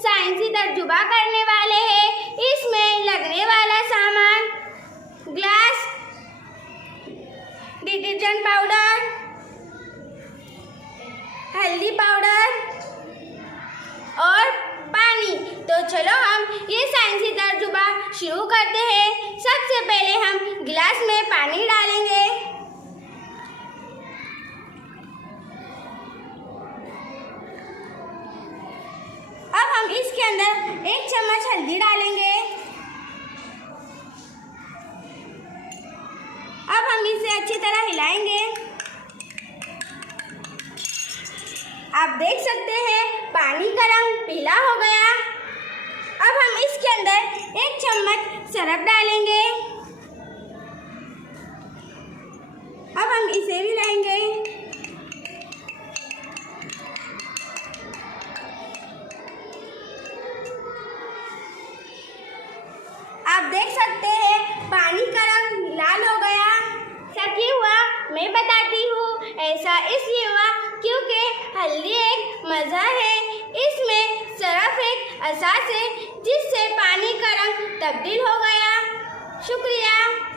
साइंसी तर्जुबा करने वाले हैं। इसमें लगने वाला सामान ग्लास, डिटर्जेंट पाउडर, हल्दी पाउडर और पानी। तो चलो हम ये साइंसी तर्जुबा शुरू करते हैं। सबसे पहले हम गिलास में पानी डालेंगे। अब हम इसके अंदर 1 चम्मच हल्दी डालेंगे। अब हम इसे अच्छी तरह हिलाएंगे। आप देख सकते हैं पानी का रंग पीला हो गया। अब हम इसके अंदर 1 चम्मच सरफ डालेंगे। अब हम इसे भी हिलाएंगे। आप देख सकते हैं पानी का रंग लाल हो गया। सब ये हुआ मैं बताती हूँ, ऐसा इसलिए हुआ क्योंकि हल्दी एक मज़ा है, इसमें सरफ एक एहसास है जिससे पानी का रंग तब्दील हो गया। शुक्रिया।